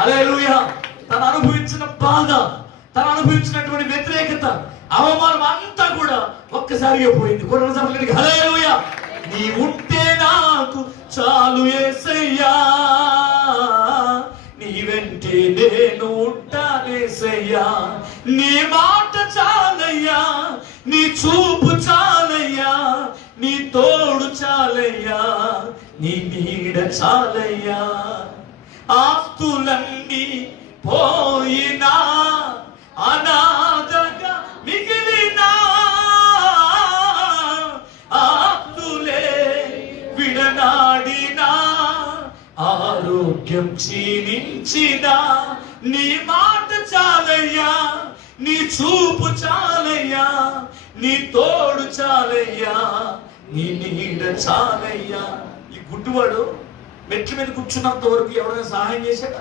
హల్లెలూయా. తను అనుభవించిన బాధ, తను అనుభవించినటువంటి వ్యతిరేకత, అవమానం అంతా కూడా ఒక్కసారిగా పోయింది. కొరసారి హల్లెలూయా. నీ ఉంటే నాకు చాలు యేసయ్యా, నీ వెంటే నేను ఉంటానేసయ్యా, నీ మాట చాలయ్యా, నీ చూపు చాలయ్యా, నీ తోడు చాలయ్యా, నీ నీడ చాలయ్యా. ఆస్తులన్నీ పోయినా అనాథగా మిగిలినా, ఆస్తులే విడనాడినా, ఆరోగ్యం క్షీణించినా, నీ మాట చాలయ్యా, నీ చూపు చాలయ్యా, నీ తోడు చాలయ్యా, నీ నీడ చాలయ్యా. ఈ గుడ్డివాడు మెట్ల మీద కూర్చున్నంత వరకు ఎవరైనా సహాయం చేశాడా?